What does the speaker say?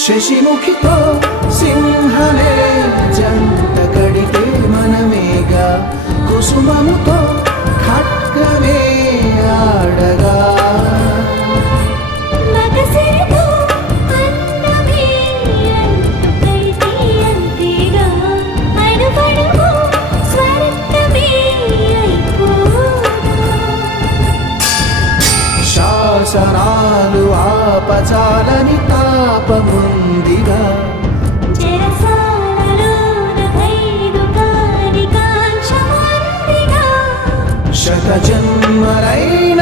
శశిముఖితో సింహమే జంట కడితే మనమేగా కుసుమముతో ఖడ్గమే ఆడగా శాసనాలు ఆపచాలని తాపముందిగా శత జన్మలైన